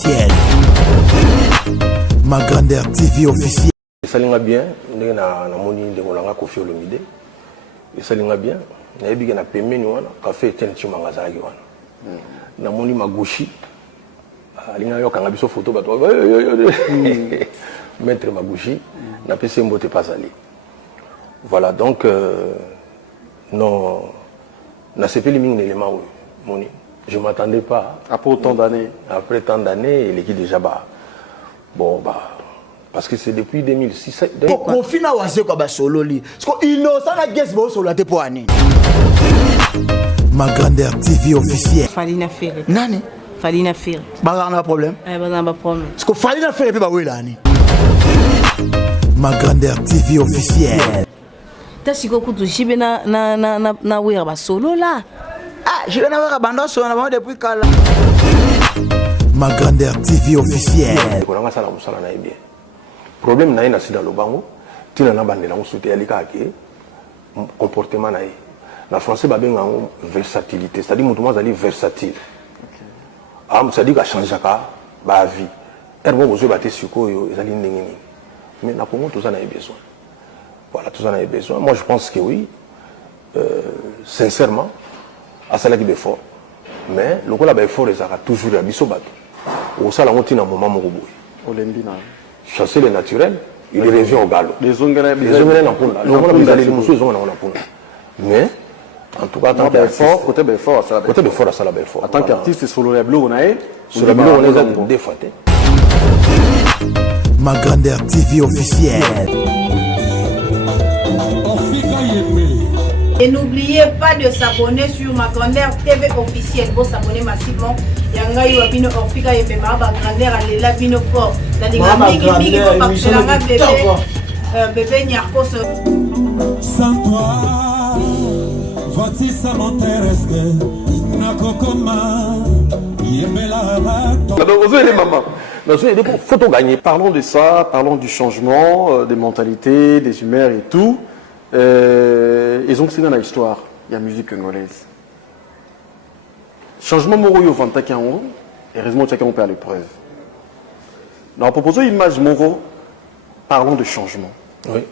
officiel. Ma grandeur TV officiel. Ça l'est bien, na moni de Rolanga Kofi Olomide. Ça l'est bien. Na yebi na pembe ni wana café ten chimanga za wana. Na moni Magouchi. Alinga yo kanga biso photo bato. Maître Magouchi na pese mbote pas aller. Voilà donc non na sepeli mingi élément moni. Je m'attendais pas après autant d'années. Après tant d'années, l'équipe déjà bon parce que c'est depuis 2006. Au final, on sait quoi solo li. Parce que innocent la guest bo solo te pour année. Ma grandeur TV officielle. Falina Ferre. Nani? Falina Ferre. Bah on a problème. On a problème. Parce que Falina Ferre peut pas oui là ni. Ma grandeur TV officielle. Ta siko kutu jibe na wera ba solo là. Ah, je viens d'avoir abandonné son avant depuis Kala. Ma grandeur TV officielle. On a ça la bien. Problème na ina sida lobango, tina na bandela on souté alika ke comportement na na français ba benga versatilité, c'est-à-dire mutu mazali versatile. Ah, c'est-à-dire ka changer ka ba vie. Erbo bozo ba te sikoyo ezali ndenge ni. Mais na Congo tout ça na besoin. Voilà, tout ça na besoin. Moi je pense que oui. Sincèrement à cela qui est fort. Mais le cas fort est toujours à biso bato. Au salon on tient un moment mon Olembina. Chasser les naturels, il revient au galop. Les ongles n'ont pas. Mais en tout cas, tant qu'artiste, côté Belfort, ça la belle fort. En tant qu'artiste, sur le bleu, on a sur le bleu, on est des fois. Ma grandeur TV officielle. Et n'oubliez pas de s'abonner sur ma grandeur TV officielle. Vous s'abonner massivement. Yanga yu abino Orfika yembe ma grandeur alela bino fort. La dynamique mingi ko pakselanga bébé nyarko se. Sans toi, voici ça m'intéresse. Nakokoma yembela bato. Donc vous les mamans. Faut gagner. Parlons de ça, parlons du changement des mentalités, des humeurs et tout. Ils ont aussi dans l'histoire, il y a la musique congolaise. Changement moraux au Fanta en et heureusement chacun peut à l'épreuve. Dans la proposition image moraux, parlons de changement. Oui.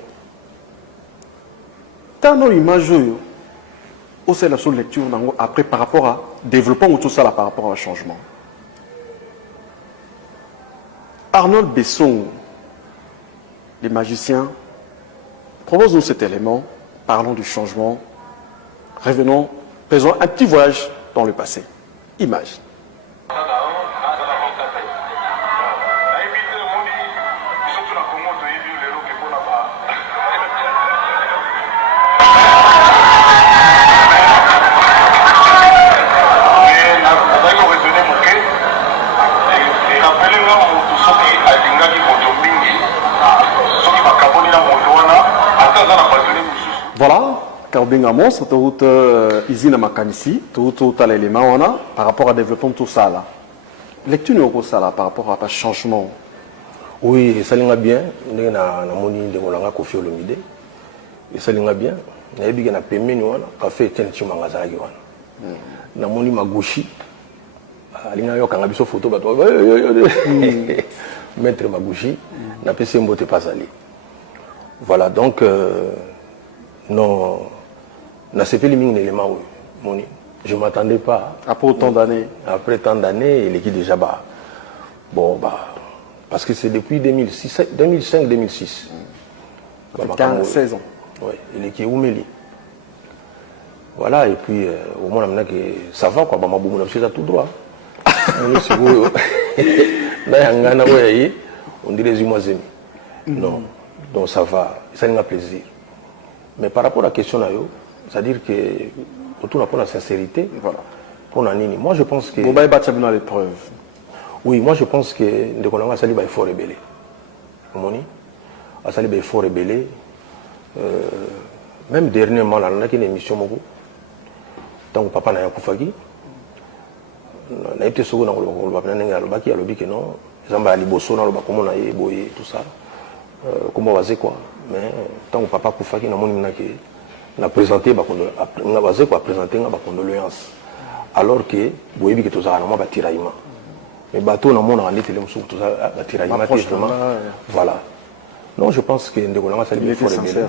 Tant nos images au sein de la lecture après par rapport à développement ou tout ça là par rapport au changement. Arnold Besson, les magiciens. Proposons cet élément, parlons du changement, revenons, faisons un petit voyage dans le passé. Image. Voilà, Karbinga monstre, toute usine à Makanisi, tout l'élément on a par rapport à développement tout ça là. Lecture nous ça là par rapport à un changement. Oui, ça l'est bien. Na moni de Rolanga Kofi Olomide. Ça l'est bien. Na yebi na pembe ni wana café ten chimanga za wana. Na moni Magouchi. Alinga yo kanga biso photo bato. Maître Magouchi na pese mbote pas aller. Voilà donc non, na sepeli mingi élément moni. Je m'attendais pas après autant d'années. Après tant d'années, l'équipe déjà parce que c'est depuis 2005-2006. 16 ans. Oui, l'équipe Oumeli. Voilà, et puis au moins ça va quoi, c'est tout droit. On dirait les humains. Non, donc ça va, ça nous a plaisir. Mais par rapport à la question, c'est-à-dire que autour de la sincérité, voilà. Moi je pense que. L'épreuve. Oui, moi je pense que Ndekolanga Sali va fort rebelle. Moni, Sali va fort rebelle. Même dernièrement, là, on a une émission moko. Tant que papa n'a pas koufagi, on a été souvent dans le baki, il a dit que non, ils ont allé bosser dans le bas comment on a boyé tout ça. Comment on va quoi? Mais tant que papa koufagi, on a présenté, on a présenté ma condoléance. Alors que, vous voyez que tout ça, on a tiraillement. Mais bateau, dans mon année, tout ça, la tiraillement, vraiment. Voilà. Non, je pense que Ndekolanga, ça lui faut remédier.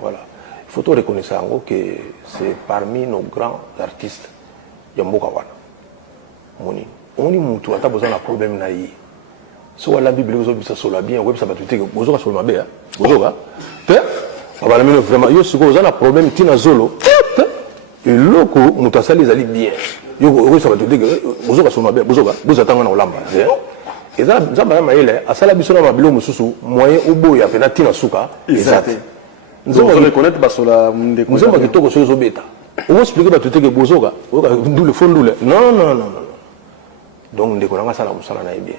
Voilà. Il faut reconnaître que c'est parmi nos grands artistes. Yamboka wana. Moni. On dit mutu ata besoin d'un problème na yi. So la Bible vous oblige sur la bien, web ça va tout que bozoka sur ma bé. Bozoka. Te. Abana mino vraiment yo siko vous un problème tina zolo. Et loko mutu asali zali bien. Yo ça va tout que bozoka sur ma bé, bozoka. Bozatanga na olamba. Et ça ba maile asala biso na mabilo mususu moyen oboya pena tina suka. Exact. Nous allons reconnaître basola ndeko. Nous allons kitoko sur zo beta. On va expliquer que tu es bozoka, le fond non. Donc ndeko nanga sala musala na bien.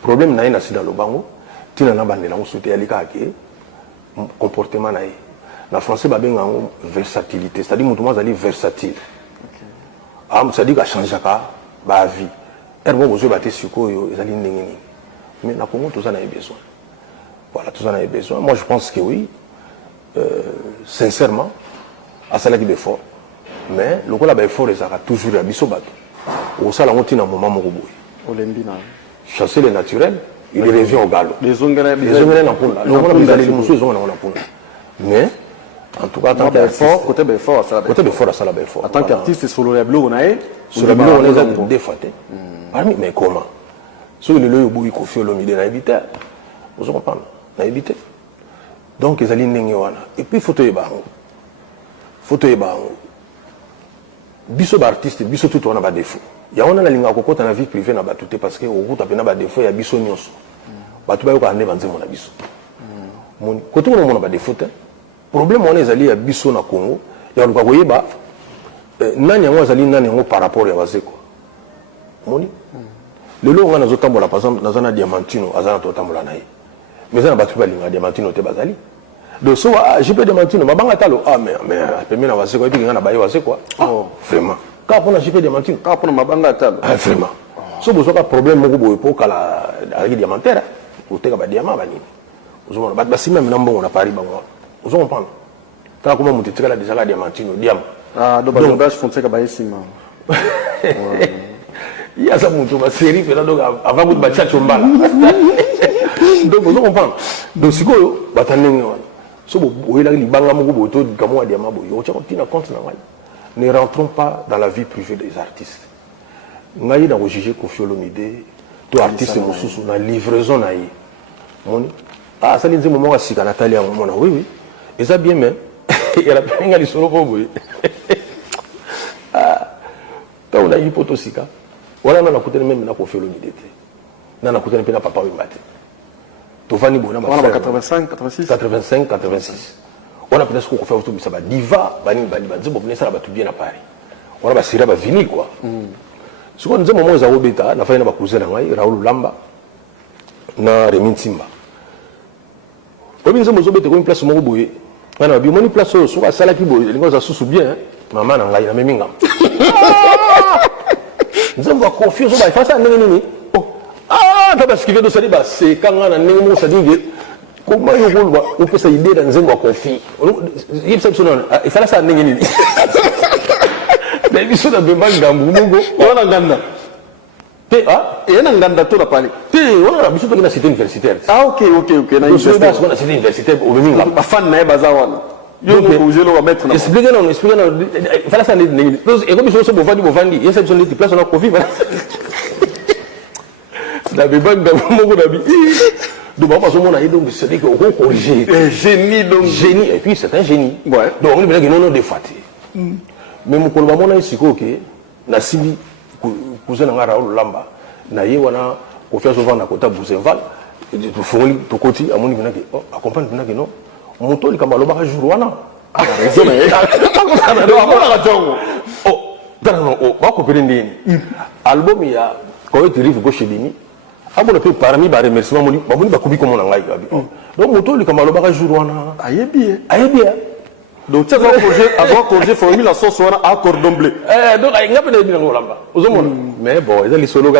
Problème na ina sida lobango, tina na bandela musuté alika ke comportement na. Na français ba benga versatilité, c'est-à-dire mutu mazali versatile. Am ça dit ka changer ka ba vie. Erbo bozo baté sikoyo ezali ndengeni. Mais na Congo tout ça na besoin. Voilà, tout ça na besoin. Moi je pense que oui. Sincèrement, à cela qui est fort. Mais le cas est fort, il sera toujours à Bissobato. Au salon, on tient un moment où chasser les naturels, il revient au galop. Les ongles n'ont pas. Mais, en tout cas, tant qu'artiste, côté Belfort, en tant qu'artiste, sur le bleu, on a des fois. Mais comment? Sur le lieu où il confie l'homme, il a évité. Vous comprenez? Il a évité. Donc, ils allaient et puis, photo et baron. Biso artiste, biso tout on a pas défaut. Ya on a la ligne à coco dans la vie privée na batute parce que au route apena ba défaut ya biso nyonso. Batu ba yo ka ne banze mon biso. Mon côté on a pas défaut. Problème on est allé ya biso na Congo, ya luka koyeba nani yango azali nani yango par rapport ya bazeko. Moni. Le lo ngana zotambola par exemple na zana diamantino azana to tambola nayi. Mais ça na batu ba linga diamantino te bazali. Donc, so, je peux demander, mais mais na waseko, et puis on a baillé waseko. Oh, vraiment. Quand on a je peux demander, quand on a mabanga talo. Vraiment. So, vous avez un problème, vous pouvez pas la diamantaire, vous avez un diamant, vous avez un si même number on a Paris, vous comprenez. Quand comment vous tirez la déjà la diamantino, diamant. Ah, donc je fonce que baillé sima. Il y a ça mon ma série, donc avant vous de battre chombala. Donc vous comprenez. Donc si vous battanez so ne rentrons pas dans la vie privée des artistes. Nous avons jugé Koffi Olomide, tout artiste sous la livraison na yi. Ah ça les moments assis à Nathalie à moment oui. Et ça bien mais il a pas ngali solo pour boy. Ah quand on a eu potosika. Voilà na côté même na Koffi Olomide. Na côté même na papa Wimbate. Tovani Bona, 85, 86. 85, 86. On a peut-être ce qu'on fait autour de ça. Diva, Bani, ça va tout bien à Paris. On a Sira vinyle quoi. Ce qu'on dit, moment où Zao Beta, on a fait un cousin Raoul Lamba, na Remin Simba. Au milieu de Zobé, une place au Moroboé. On a vu une place sur la salle qui boit, les gars sous bien, maman n'a pas même. Nous avons confié sur la face à Néni. Ah, parce qu'il veut de ça, c'est quand on a un numéro, ça dit comment on peut s'aider dans un conflit. Il fallait ça, Néni. Mais il faut que je Gambou, on a Ganda. Ah, et on a Ganda tout la parlé. On a besoin de la cité universitaire. Ah, ok. On a cité universitaire au Birmingham. Ma fan n'est pas à yo ko va mettre expliquer non il fallait ça Néni. Et comme ils sont Bovandi, il y a cette zone de place on a conflit. Donc, c'est qu'on corriger. Génie, donc. Génie, et puis c'est un génie. Ouais. Donc, on dit que non, des fois. Mais mon collègue, ici, na Sibi, cousin de Raoul Lamba, na Yewana, au fait, souvent, na Kota Bouzenval, tu fournis, tu côté, à mon niveau, accompagne, non. Mon tour, il y a un jour, ah, raison, mais. Oh, pas copier album, il y a, quand tu arrives au chez Dini, ah bon, parmi les remerciements, je vais vous dire comment on a fait. Donc, moto, le camarade va jouer. Aïe bien. Donc, tu as un projet formule la sauce à cordon bleu. Donc, il n'y a pas de bien. Mais bon, il y a les solos.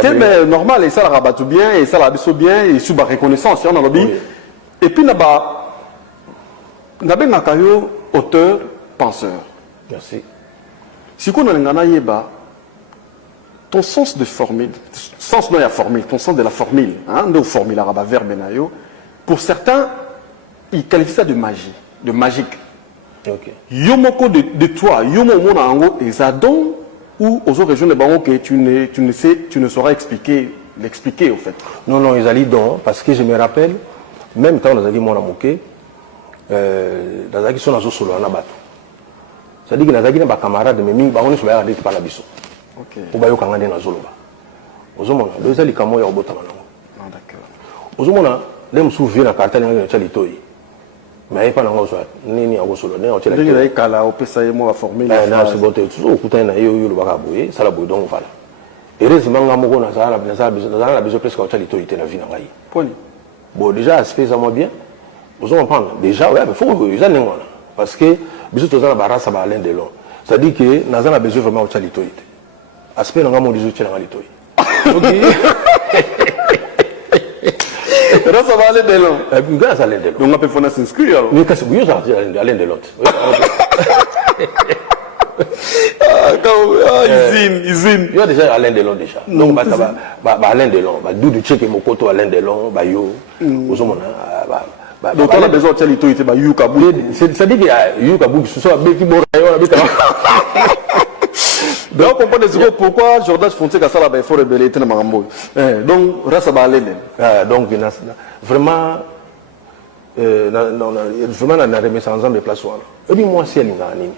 C'est normal, et ça la rabat bien, et ça la biso bien, et sous la reconnaissance, on a l'objet. Et puis, là-bas, on a un auteur, penseur. Merci. Si on a un ton sens de formule, sens non, il y a formule, ton sens de la formule, hein, de formule arabe, verbe, pour certains, ils qualifient ça de magie, de magique. Ok. Yomoko de toi, yomo na ango ezadon ou aux autres régions de Bango que tu ne sauras l'expliquer au fait. Non, non, ils allaient donc, parce que je me rappelle, même quand on a dit mon amoké, dans la question de solo na bato. C'est-à-dire que dans la question de camarades, mais mi bango ne se va regarder par la biso. Ok. Ou ba yo kangande na zolo ba. Ozomona, deux ali kamo ya obota manango. Ah d'accord. Ozomona, les souviens na carte na chali toyi. Mais pas nango so nini yango solo ne otela. Il y a kala opesa mo la formule. Na se bote tout okuta na yo yo lo baka boye, sala boye donc voilà. Heureusement ngamo na sala la biso presque otali toyi te na vie na ngai. Poni. Bon déjà aspect ça moi bien. Vous comprenez déjà ouais mais faut ça n'engona parce que biso to za ba race ba Alain Delon. Ça dit que na za besoin vraiment otali toyi te. Aspect ngamo dizo tela ngali toyi. Ça va aller de long. Grâce à Alain Delon. Donc on peut faire s'inscrire alors. Mais qu'est-ce que vous avez Alain Delon? Izine. Il y a déjà Alain Delon déjà. Donc Alain Delon, Doudou Tchèque Mokoto Alain Delon, yo, donc on a besoin de Tchalito et de Yukabu. C'est-à-dire qu'il y a Yukabu qui se soit béki Borayo. Donc on comprend pourquoi Jordan Fonseca ça là il faut rebeller tellement Marambo. Donc reste à aller. Donc vraiment vraiment na remettre ensemble des places là. Et puis moi c'est lingani.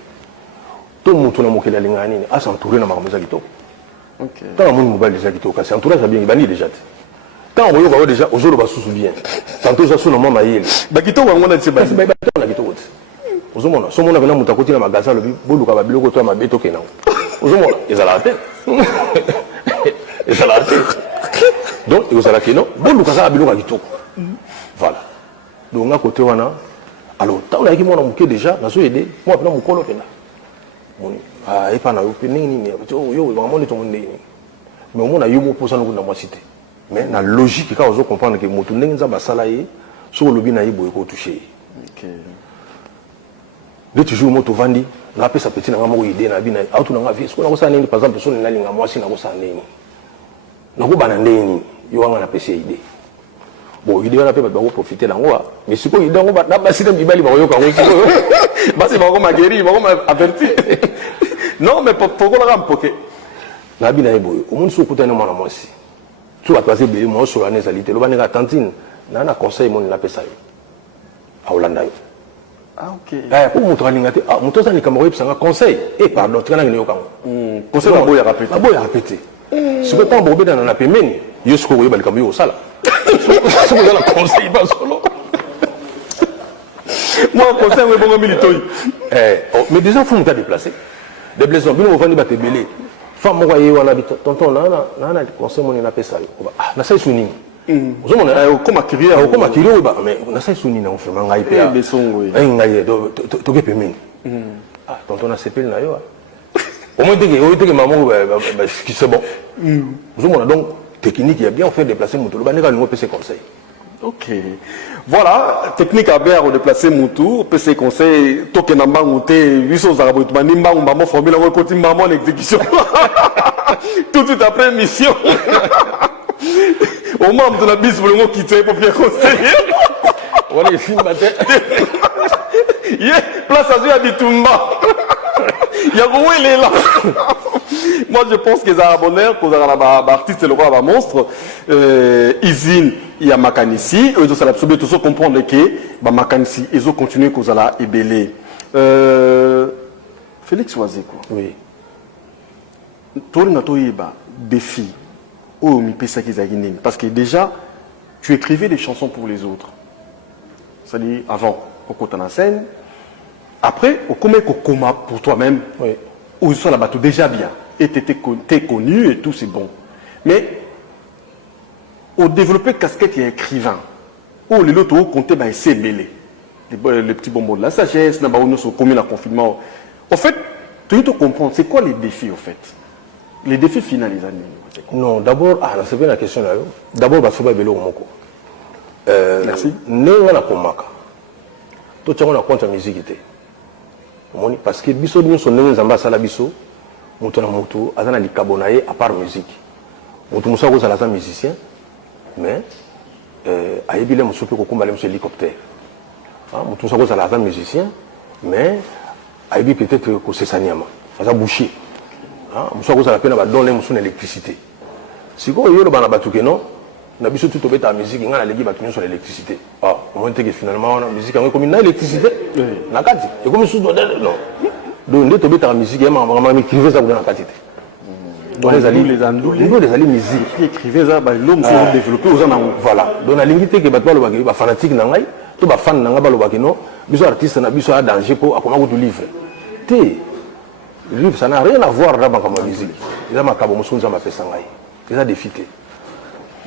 Tout le monde na mokela lingani a s'entourer na makambo zakito. OK. Quand on mobile déjà kito kasi entourage bien bani déjà. Quand on voit déjà aujourd'hui ba sous bien. Tantôt ça sous le mama yele. Ba kito wango na tibasi ba na kito wote. Ozomona so mona bena mutakoti na magasin lobi boluka ba biloko to mabeto kenango. Ozomona ezala te. Ezala te. Donc ezala keno boluka za biloko kitoko. Voilà. Donc à côté wana alors tant là qui mona muke déjà na so aider moi pena mukolo pena. Moni ah et pas na yo nini yo vraiment les tout monde mais au moins yo mo posa na moi cité. Mais la logique quand on comprendre que motu ndenge nza basala ye so lobi na yibo ko toucher. OK. Le toujours moto vandi na pesa petit na ngamo idée na bina auto na ngavi so na ko sana par exemple so na linga mwasi na ko sana nini na ko bana ndeni yo wanga na pesa idée bon idée na pe ba ko profiter na ngwa mais siko idée ngo na basi na bibali ba yo ka ngo basi ba ko mageri ba ko averti non mais pourquoi la rampoke na bina yibo o mun so kutana mwana mwasi tu vas passer be mo so la nezalité lo bana ka tantine na conseil mon na pesa yo a Holanda yo. Ah ok. Pour montrer l'ingati, montrer ça les camarades puis ça un conseil. Et pardon, tu as gagné au Congo. Conseil la boya répéter. La boya répéter. Ce que quand Bobé dans la paiement, il se couvre le camion au sala. Ce que dans le conseil pas solo. Moi conseil on est bon militaire. Mais déjà faut nous déplacer. Déplacer, bien on va nous battre belé. Femme moi y on habite tonton là conseil mon na pesa yo. Ah, na sai suni. Ozomona comme akiri ba mais na sai suni na on fait mangai pe. Ngai to ke pemeni. Ah tonton na sepel na yo. Au moins que maman qui c'est bon. Ozomona donc technique il a bien fait déplacer Moutou. Le banega nous PC conseil. OK. Voilà, technique à bien déplacer Moutou, PC conseil tokenamba ngouté biso za botu banimba maman formule on continue maman l'exécution. Tout de suite après mission. Au membre de la bise pour le quitter pour bien conseiller. Voilà les films matin. Place à Zia Bitumba. Il y a où il est là. Moi je pense que ça a bonheur que ça artiste le roi monstre Izine il y a Makanisi et ça l'absorber tout ça comprendre que ba Makanisi ils ont continué que ça la ébélé. Félix Oazé quoi. Oui. Toi na toyeba défi. Oh, parce que déjà, tu écrivais des chansons pour les autres. C'est-à-dire, avant, au côté de la scène. Après, au coma pour toi-même. Oui. Où ils sont là-bas, tout déjà bien. Et tu es connu et tout, c'est bon. Mais, au développer casquette et écrivain, où les autres ont compté, c'est mêlé. Les petits bonbons de la sagesse, nous sommes commis dans le confinement. En fait, tu dois comprendre, c'est quoi les défis, en fait? Les défis finaux, les amis. Non, d'abord, c'est bien la question là. D'abord, parce que je vais merci. N'est-ce pas comaka. Tout le monde a compte la musique. Parce que biso nous sommes nés en bas à la biso. moto na moto azana likabonaye à part musique moto musa ko sala musicien mais ayebile muso pe ko kumbala muso hélicoptère moto musa ko sala musicien mais ayebi peut-être ko sesaniama aza boucher muso ko sala pe na ba donner muso na électricité siko yo lo bana batuke non na biso tout obeta musique ngana legi bakinyo sur l'électricité au moins que finalement na musique en comme na électricité na kati et comme sous non donc nde tobeta musique ya mama écrivait ça dans la quantité donc les alliés musique qui écrivait ça l'homme s'est développé aux anango voilà donc la limite que batwa lo ba fanatique na ngai to ba fan na nga ba lo ba kino biso artiste na biso a danger pour akoma ko livre te livre ça n'a rien à voir là comme musique il a makabo musunza mapesa ngai il a défité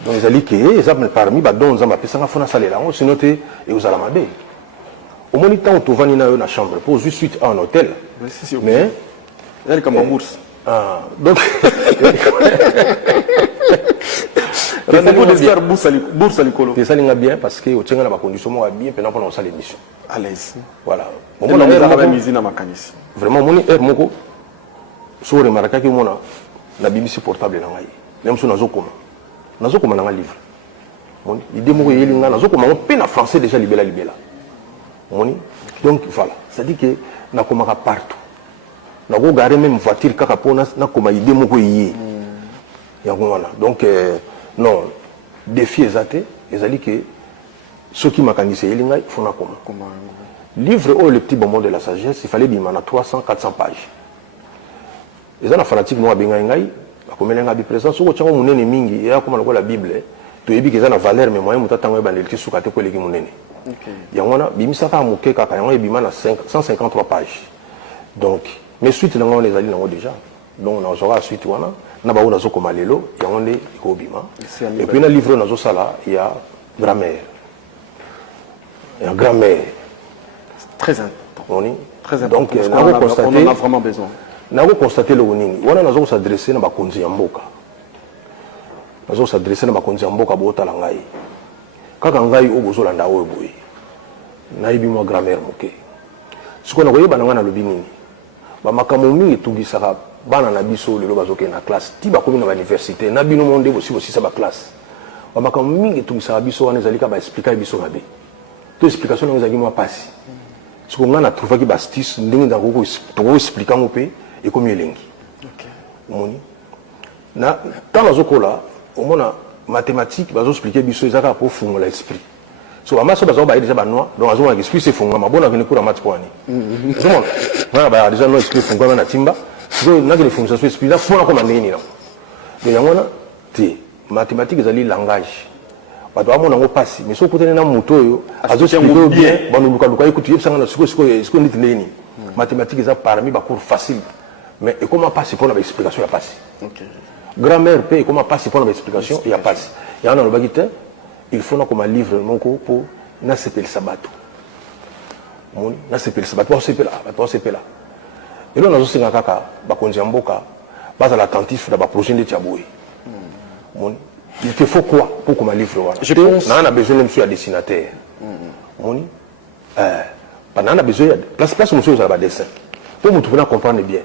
donc les alliés qui exemple parmi ba don za mapesa nga fona salela ngo sinon te et aux alamabe au moins temps où tu vas dans la chambre pour juste suite à un hôtel mais il est comme en bourse donc rendez-vous de faire bourse à l'école c'est ça l'inga bien parce que au tient na ba condition moi bien pendant qu'on ça l'émission à l'aise voilà on a la mise na makanis vraiment mon air moko so remarquer que mona la BBC portable na ngai même so nazokoma na nga livre mon idée moko yelinga nazokoma on peine en français déjà libela donc voilà ça dit que na komaka partout na ko garer même voiture kaka pona na koma idée moko yé ya ngwana donc non défi ezate ezali que ceux qui makanise yelinga faut na koma livre oh le petit bonbon de la sagesse il fallait bima na 300 400 pages ezana fanatique mo benga ngai akomelenga bi présence ko tsango munene mingi ya koma la bible to yebi ke za na valeur mais moyen mutata ngo bandeli tisuka te ko leki munene yangona bimisaka moke kaka yango ebima na 153 pages donc mais suite na ngone ezali nango déjà donc na zora suite wana na ba ona zokoma lelo yango nde ko bima et puis na livre na zo sala il y a grammaire très important très important donc on en a vraiment besoin na ko constater le nini wana na zo s'adresser na ba konzi ya mboka na zo s'adresser na ba konzi ya mboka botala ngai kaka ngai obozolanda oyo boye nayibi mwa grammaire moke siko na koyeba nanga na lobi nini bamakambo mingi etungisaka bana na biso lelo bazokende na classe ti bakomi na bauniversité na bino monde bosisa baklasse bamakambo mingi etungisaka biso wana ezalika baexplika biso mabe to explication nango ezalaki mwa pasi siko nga na trouvaki bastice ndenge tokoexplika ngo mpe ekomi elengi omoni na ntango azokola omona mathématique bazo expliquer biso ezaka pour fungola esprit so amaso bazo ba déjà banoi donc azo ngaki esprit c'est fungama bona kene kura math point ni zomona na ba déjà no esprit fungama na timba so na kene fungisa so esprit la fona comme nini na donc yangona ti mathématique ezali langage bato amona ngo pasi mais so kotene na muto yo azo expliquer bien banu luka ekuti yebsanga na siko niti nini mathématique eza parmi ba cours facile mais et comment passer pour la explication ya pasi grammaire paye comment passer pour l'explication il y a pas il y en a le bagité il faut comme un livre mon pour na sepel sabato mon na sepel sabato pour sepela et là on a aussi un kaka ba konzi mboka base à l'attentif da ba projet de Tiaboui mon il te faut quoi pour comme un livre voilà je pense on a besoin de monsieur dessinateur mon pendant on a besoin place monsieur ça va dessin pour nous trouver comprendre bien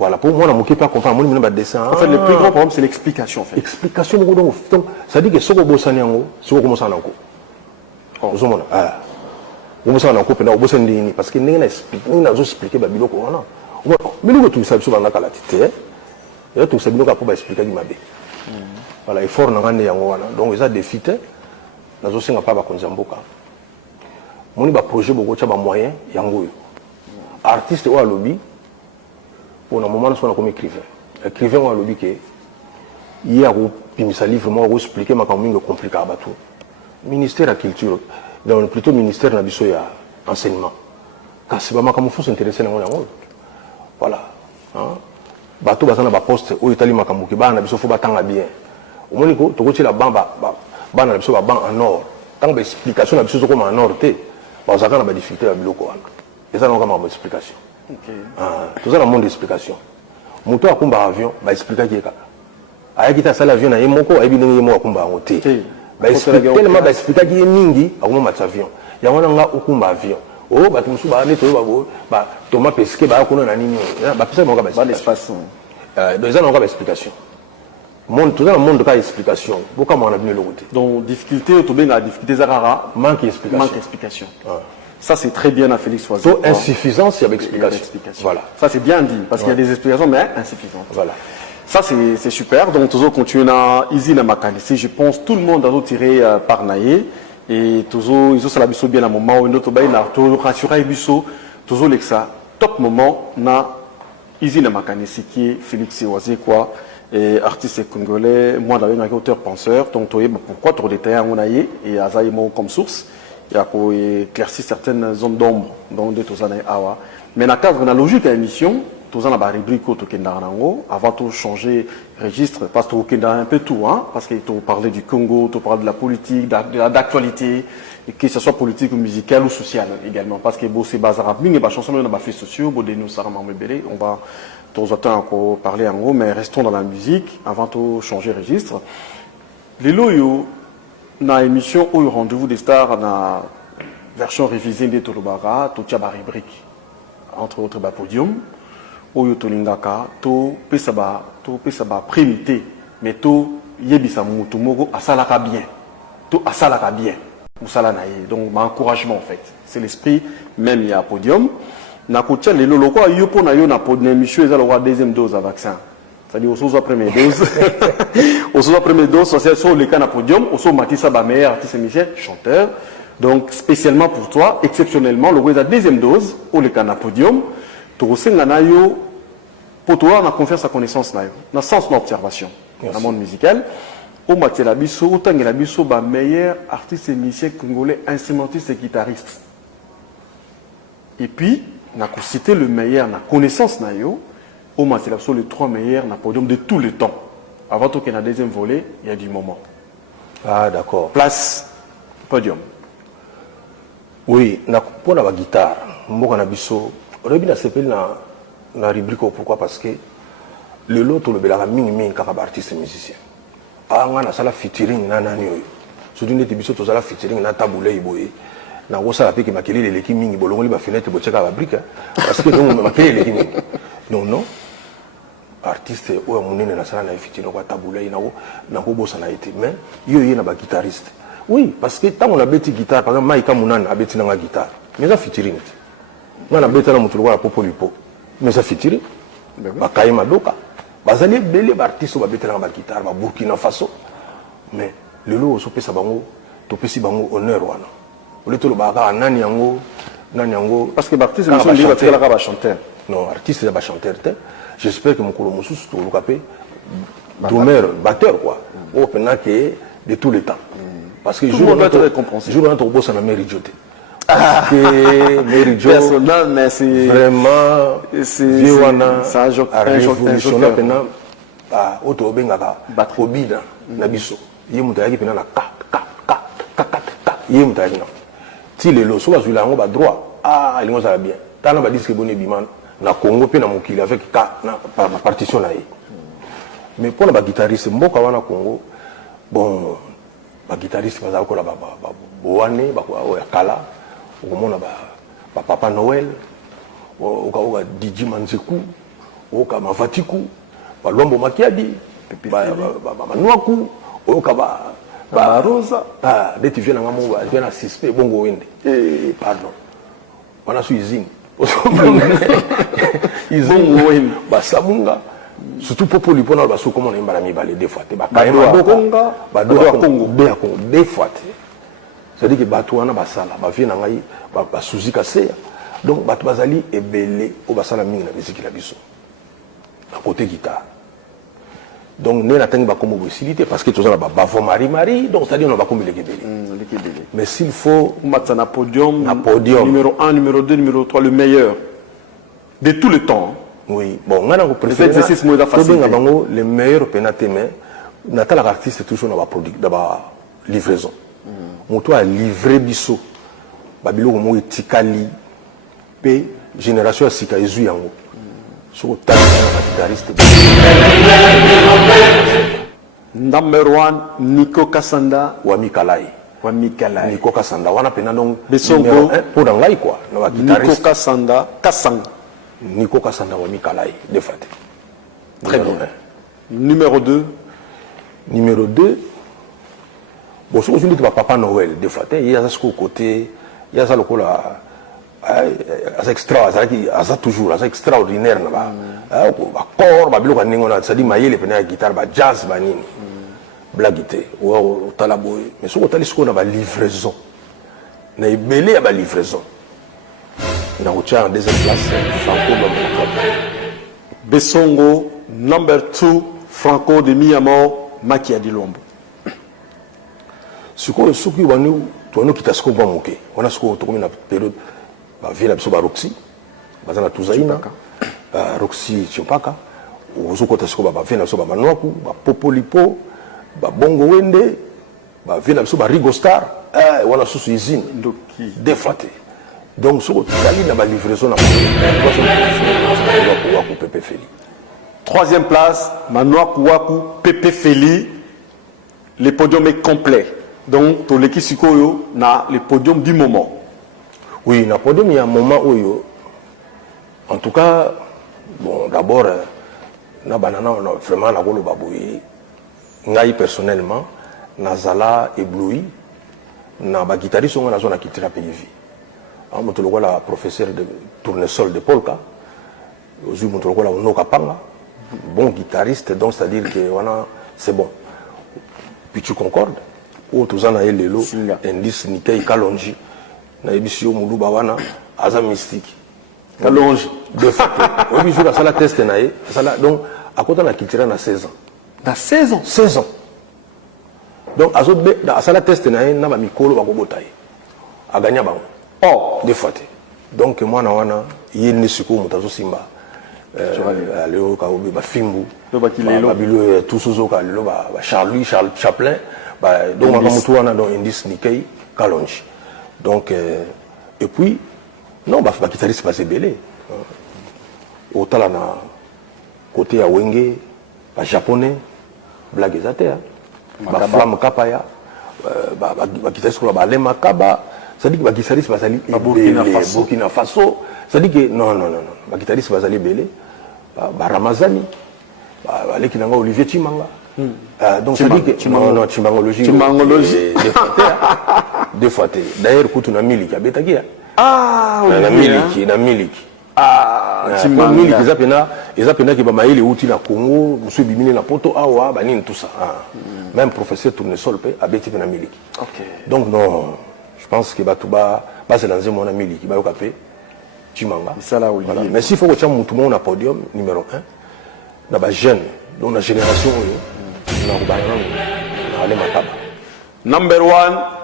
voilà, pour moi, on ne peut pas comprendre. Moi, dessin. En fait, le plus grand problème, c'est l'explication. En fait. Explication, donc, ça dit que ce que vous savez, c'est que vous savez encore. Vous savez, vous savez encore, vous savez, parce que nous avons expliqué, mais nous avons tout ça, nous avons la tête. Et tout ça, nous avons expliqué, voilà, effort, nous avons donc, ils ont défité. Nous avons pas de Konzamboka. Nous avons un projet, nous avons un moyen, artiste ou à lobby. Pour un moment, on a comme écrivain on a lobby que hier pimisa livre moi expliquer ma comme compliqué à bateau ministère de la culture dans plutôt ministère na biso ya enseignement car c'est pas ma comme faut s'intéresser na ngo voilà hein bateau bazana ba poste au Italie makambo ke bana biso faut batanga bien au moins ko to ko tila bamba bana biso ba ban en or tant ba explication na biso comme en or te ba zaka na ba difficulté ya biloko wana et ça non comme explication. Tout ça dans le monde d'explication. Moto a kumba avion, bah expliquer qui est kaka. Aya kita sala avion na yemoko, ayi binenge yemo akumba ngote. Bah expliquer tellement bah expliquer qui est mingi, akuma mat avion. Ya wana nga ukumba avion. oh ba tout ba ne to ba Thomas Pesquet ba ko na nini ba pesa mo ka ba l'espace donc ça on a explication monde tout dans le monde ka explication pourquoi on a venu le côté donc difficulté to benga difficulté zarara manque explication ça c'est très bien à Félix Oizo. Donc insuffisance il y a explication voilà ça c'est bien dit parce qu'il y a des explications mais insuffisantes voilà ça c'est super donc toujours continuer na easy na makanisi je pense tout le monde a tiré par naïe et toujours ils ont ça la biso bien à moment où notre bail na toujours rassurer biso toujours l'exa top moment na easy na makanisi qui est Félix Oizo quoi et artiste congolais moi d'ailleurs un auteur penseur donc toi pourquoi trop détaillé on a et azaïmo comme source il y a pour éclaircir certaines zones d'ombre donc de tous années awa mais dans le cadre de la logique à l'émission tous en la rubrique au Tokendarango avant de changer registre parce que Tokenda un peu tout hein parce qu'il faut parler du Congo tu parles de la politique d'actualité et que ce soit politique ou musicale ou sociale également parce que bon c'est bazar mais les chansons on a fait sociaux bon de nous ça on va tous encore parler en gros mais restons dans la musique avant de changer registre les loyaux na émission où rendez-vous des stars na version révisée de Tolobara to tchaba rubrique entre autres ba podium oyo tolingaka to pesa ba primité mais to yebisa mutu moko asalaka bien to asalaka bien musala na ye donc ma encouragement en fait c'est l'esprit même il y a podium na kotia lelo lokwa yo po na yo na podium émission eza le deuxième dose à vaccin. C'est-à-dire, au la première dose, au la première dose, c'est sur le cas na podium, au Matissa Bamer, artiste Michel, chanteur. Donc, spécialement pour toi, exceptionnellement, le la deuxième dose, au le cas na podium, tu ressens yo, pour toi, on a confiance à connaissance na yo, na sens d'observation, dans le monde musical. Au Matissa Bisso, autant que la Bisso, meilleur artiste Michel congolais, instrumentiste et guitariste. Et puis, on a cité le meilleur, na connaissance na yo. Au Mathieu, les 3 meilleurs na podium de tous les temps. Avant qu'il y ait un deuxième volet, il y a du moment. Ah d'accord. Place podium. Oui, pour la guitare, moi na biso, rebi s'appelle na rubrique pourquoi parce que le lot le belaka mingi kaka artiste musicien. Ah nga na sala featuring na nani oyo. Surtout ndete biso to sala featuring na tabule iboye. Na ko sala pe ki makeli leki mingi bolongoli ba fenêtre bo cheka ba brique parce que donc makeli leki mingi. Non artiste oyo munene na sala na featuring kwa tabule na ko bossa na été mais yo yé na ba guitariste. Oui, parce que tant on a bêti guitare, par exemple, Maïka Mounan a bêti dans la guitare. Mais ça featuring. On a bêti dans la popo lipo. Mais ça featuring. Bakaye Madoka. Bazali belé artiste va bêti dans la guitare, ba Burkina Faso. Mais le lot sope sa bango, tope si bango honneur wana. Au lieu de baka nani yango parce que l'artiste va chanter. Non, artiste va chanter. J'espère que mon colo moussous to le capé drummer, batteur quoi. Au pendant que de tous les temps. Parce que jour on être compréhensible. Jour on être boss na Mary Jo. Mary Jo personnel mais c'est vraiment c'est ça révolutionnaire pendant auto bengaka obida na biso. Yemuta yaki pendant la ka yemuta yaki na. Ti lelo so bazula ngo ba droit lingo ça bien. Tana ba disque bonne biman na Congo pe na mokili avec ka na partition na ye. Mais pour la guitariste mboka wana Congo bon ba guitariste baza ko la ba boane ba ko ya kala o mona ba Papa Noël o ka DJ Manzeku o ka Mavatiku ba Lombo Makiadi ba Manuaku o ka ba Rosa de tu viens na ngamo ba viens na suspect bongo wende pardon wana su izing izing wende ba Samunga surtout pour les points parce que comment on est barami balé deux fois ba Konga ba do Congo deux fois c'est à dire que bato wana basala ba vie na ngai ba suzika seya donc bato bazali ebele o basala mingi na musique la biso à côté guitare donc ne na tangi ba comme possibilité parce que tout ça ba vo mari donc c'est à dire on va comme les gebele mais s'il faut mettre na podium numéro 1 numéro 2 numéro 3 le meilleur de tout le temps. Oui, bon, on a préféré les meilleurs pénalités, mais Natal artiste toujours dans la produit, dans la livraison. Mon toit a livré biso, babilo mo etikali, pe génération a sika ezu yango. So ta guitariste. Number 1 Nico Kasanda Wami Kalai. Wamikalai. Nico Kasanda wana pena donc Besongo. numéro 1 pour ngai quoi na ba Nico guitariste Kasanda, Kassang. Nico Kasanda Wamikalai de fait. Très bien. Numéro 2. Numéro 2, bon, si vous dites Papa Noël, des fois, il y a ce côté, il y a ça le coup là, extra, ça toujours, c'est extraordinaire là-bas. Corps, c'est-à-dire mailler les pneus à guitare, jazz, nini, blaguité, ou talaboy. Mais si vous avez ce qu'on a livraison, na belé à livraison. Na en deuxième place, Franco Besongo, number 2, Franco de Miamor. Makia Dilombo. Ce qui va nous, qui t'a ce qu'on va manquer. On a ce qu'on a une période, vient la Roxy, Bazana Touzaïna, Roxy Chimpaka, ou Zoko Tasco, vient la Manoaku, Popolipo, Bongo Wende, vient la Rigo Star, on a sous usine, défaté. Donc, ce qu'on a la livraison, on peut faire. Troisième place, Manoa Kouakou, Pepe Feli. Le podium est complet. Donc, pour l'équipe Sikoyo, on a le podium du moment. Oui, le podium, il y a un moment où, en tout cas, bon, d'abord, na banana, vraiment, na golo babouyi. Ngai personnellement, nazala ébloui. Na ba guitariste, on a zone à quitter la pays. On a la professeur de tournesol de Polka. Aujourd'hui, on a la Onoka Panga. Bon guitariste, donc c'est-à-dire que voilà, c'est bon. Puis tu concordes. Ou tous en avez l'élo, indice Nikkei Kalonji, na ebisio Moulou Bawana, Aza Mystique. Kalonji. De fait, oui, je vais la test nae, donc à côté de la culture, on a 16 ans. Dans 16 ans 16 ans. Donc à la test nae, na ba mikolo ba kobotaye. A gagner bango. Oh, de fait. Donc moi na wana, yene siko mutazo simba. Léo Kaoube, Fimbu, tout ce qui Charlie, Charles Chaplin, donc on a dans Indice Nikkei Kalonji. Donc, et puis, non, le guitariste passé belé. Autant là, côté à Wenge, japonais, blague zatea, Flamme Kapaya, guitariste qui a Lema Kaba, ça dit que le guitariste va aller Burkina Faso. Ça dit que non, le guitariste va aller belé. Ramazani, Olivier Chimanga. Donc ça dit que Chimangologie. Deux fois. D'ailleurs, quand on a Miliki, ah, oui, na Miliki. Ah, Miliki, ils appellent qui va les outils na Congo, monsieur Bimine na Poto, Awa, Banine, tout ça. Même professeur Tournesol, a bêti na Miliki. Donc non, je pense que Batouba, c'est dans un monde Miliki, va au capé. Chimanga. Voilà. Mais s'il faut que tu aies tout le monde à podium, numéro 1, dans la jeune, dans la génération, dans Ale Makaba. Number 1,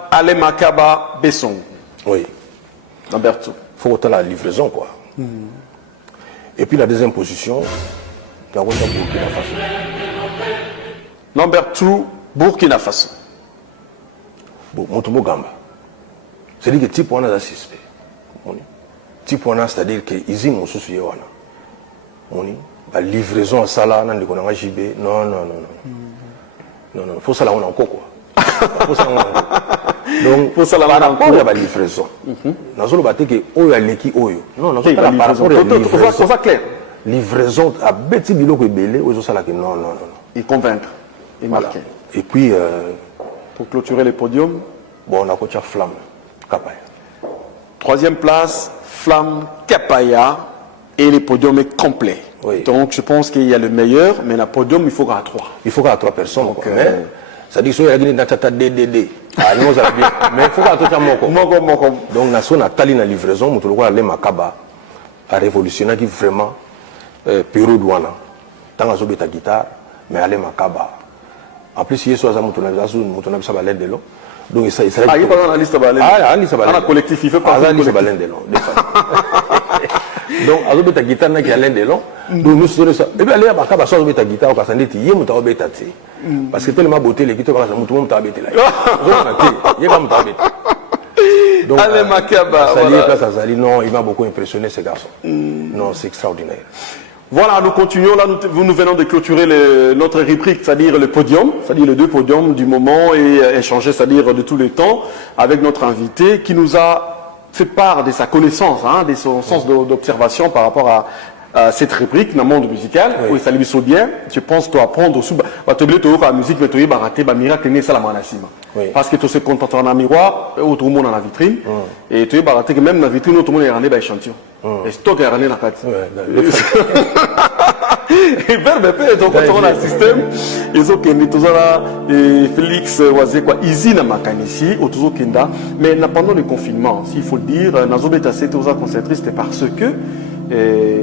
Ale Makaba Besson. Oui. Number 2. Il faut que tu aies la livraison, quoi. Et puis la deuxième position, tu as Burkina Faso. Number 2, Burkina Faso. Bon, Motomo Gamba. C'est-à-dire que type on a assisté. C'est-à-dire que ils ont souci la livraison à ça là, non, faut ça là on a encore quoi. Faut ça donc faut ça là par rapport à la livraison. Nous allons battre que oyo aleki oyo. Non, non, par rapport à la livraison. Ça clair. Livraison à beti biloko ebele oyo ça là que non. Et convaincre. Et marquer. Et puis pour clôturer le podium, bon on a coach Flamme Kapaya. Troisième place, Flamme Kapaya, et le podium est complet. Oui. Donc je pense qu'il y a le meilleur, mais le podium il faut qu'il y ait 3. Il faut qu'il y ait 3 personnes. Donc, ça dit que il y a des DDD. Mais il faut qu'il y ait 3 moko. Donc on a tali na livraison, on a le Makaba a révolutionné vraiment période douana. Tant que ta guitare, mais ale Makaba. En plus il y a soit ça on a l'aide de l'eau. Donc il serait il est pas dans la liste balène. Ah, liste balène. Un collectif, il fait pas la liste balène de long. Donc azobe ta guitare na qui a l'aide de long. Donc nous sommes ça. Et bien aller à Makaba soit ta guitare au kasandeti yé muta obeta ti. Parce que tellement beauté les guitares comme ça mutu muta obeta là. Il est comme tabet. Donc ale Makaba ça lui place à Zali non, il m'a beaucoup impressionné ce garçon. Non, c'est extraordinaire. Voilà, nous continuons. Là, nous venons de clôturer notre rubrique, c'est-à-dire le podium, c'est-à-dire les deux podiums du moment et échanger, c'est-à-dire de tous les temps, avec notre invité qui nous a fait part de sa connaissance, de son sens d'observation par rapport à cette rubrique dans le monde musical. Oui, ça lui saute bien. Je pense que tu apprendre aussi. Tu oublies la musique, mais tu as raté le miracle, c'est la manasima. Parce que tu se contentes dans un miroir, tout le monde dans la vitrine. Et tu as raté que même dans la vitrine, tout le monde est rendu dans l'échantillon. Et stock est rendu dans la carte. Et vers le pays, donc on a un système. Ils ont Félix Oazé, quoi, Easy na Makanisi, au Touzo Kenda. Mais pendant le confinement, s'il faut le dire, Nazobeta c'était aux concentrés, c'était parce que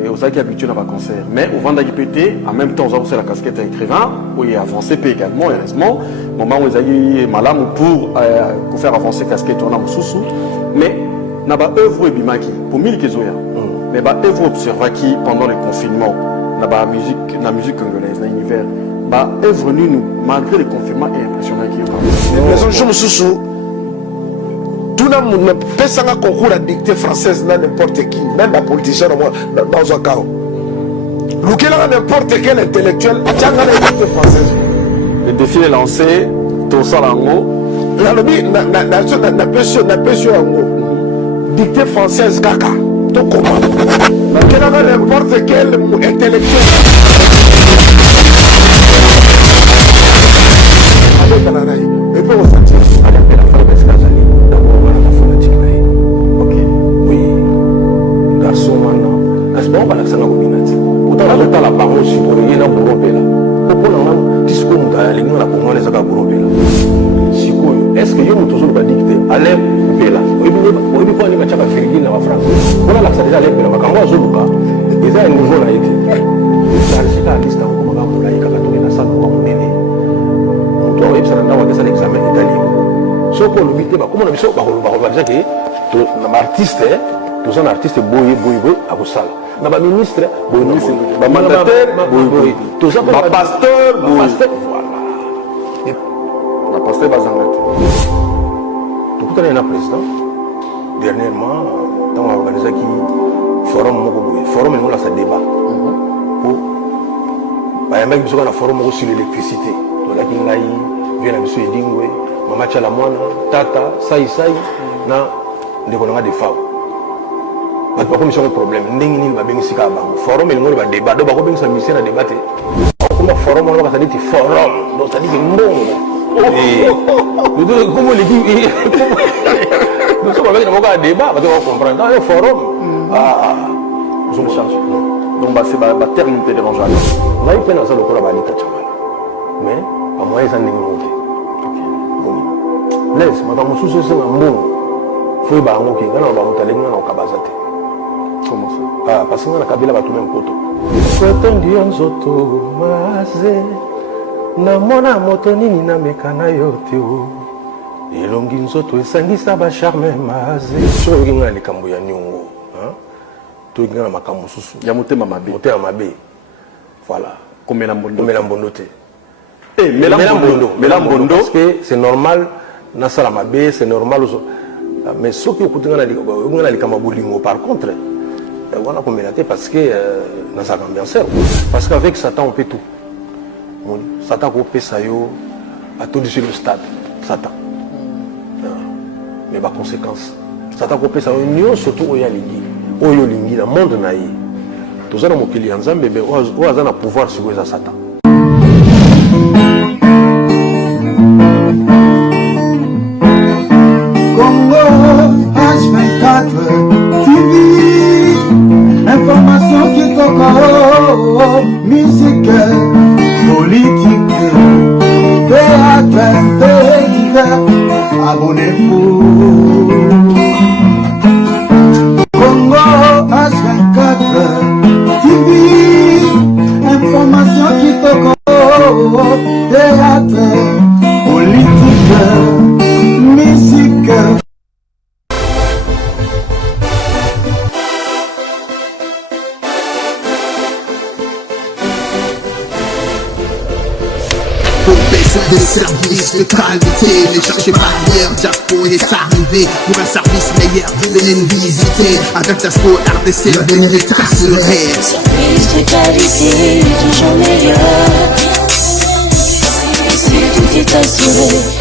aux qui habitués à un concert. Mais au Vanda PT, en même temps, on a aussi la casquette écrivain, où il a avancé également, heureusement. Au moment où ils ont malam pour faire avancer la casquette, on a Moussoussou. Mais n'a pas œuvre Bimaki, pour 1000 Kézoya. Mais bah œuvre Observaki pendant le confinement, n'a pas la musique congolaise, dans l'univers. Bah œuvre nous, malgré le confinement, est impressionnant qui est pas. L'impression Moussoussou. Tout le monde peut un concours à dictée française, n'importe qui, même la politicienne dans un cas. Lequel n'importe quel intellectuel, tu as la dictée française. Le défi est lancé, tout ça en haut. La lobby n'a pas su en haut. Dictée française, caca. Tu comprends? Lequel n'importe quel intellectuel. Avec la raille. Et puis on s'attire. Bon, voilà, ça n'a pas été. Autant la la parole sur le na Bourombela. Pourquoi on a dit ce qu'on a les gens la pour les aga Bourombela. Si quoi, est-ce que yo mutozo ba dicter aller Bela. Obi ko ni ba chaka ferigi na France. On a la ça déjà aller Bela makango azoluka. Ils a un niveau là été. Ça c'est la liste ko ba mula ika ka toka sana ko munene. Muto wa ibsa na wa kesa l'examen italien. So ko lobité ba comment na biso ba ba déjà que na artiste tous un artiste boy à Boussala. Na ba ministre, ba mandataire, tous un pasteur, voilà. La pasteur Bazangat. Tout le temps, président. Dernièrement, on a organisé un forum, forum et ça débat. Il y a un forum sur l'électricité. Donc là, il y a un monsieur Edingwe, Mama Chalamwana, Tata, Saï, na des femmes. Parce que c'est un problème. Ndenge ba bengi sika ba forum et ngoli ba débat do ba ko bengi sa mission na débattre. Comme forum on va dire forum. Donc ça dit que mbongo. Et nous comment les dit nous sommes avec un débat parce qu'on comprend dans le forum. Nous sommes chargés. Donc bah c'est ba terme te dérange. Là il peut dans ça le corps ba lita chamala. Mais à moyen ça ndenge monter. OK. Laisse madame sous ce mbongo. Faut ba ngoki kana ba mutalenga na kabazate. Comment ça? Parce qu'on a Kabila tout même poto. Sotendi nzoto maze na mona moto nini na mekana yote o. Elongi nzoto esangisa ba charme maze. So nginga likambo ya nyongo, to nginga makambo susu. Ya motema mabe. Motema mabe. Voilà. Komela mbondo. Komela mbondo te. Eh, mela mbondo parce que c'est normal na sala mabe, c'est normal aussi. Mais ce qui est na likambo bolingo par contre on a commélaté parce que dans sa ambiance parce qu'avec Satan on peut tout. Satan peut ça yo à tout sur le stade Satan. Mais par conséquence Satan peut ça union surtout au yalingi oyo lingi dans monde na yi. Tous ça mo kili nzambe mais o azana pouvoir sur les Satan. Congo H24 TV. Information qui toque, musique, politique, théâtre, fait divers, abonnez-vous. Congo H24 TV, information qui toque, théâtre, politique, musique. Pour besoin de services de qualité, les chercher barrière, Jaco est arrivé pour un service meilleur, venez nous visiter. Avec ta sport RDC, venez les traces le rêve. Service de qualité, toujours meilleur. Si tout est assuré.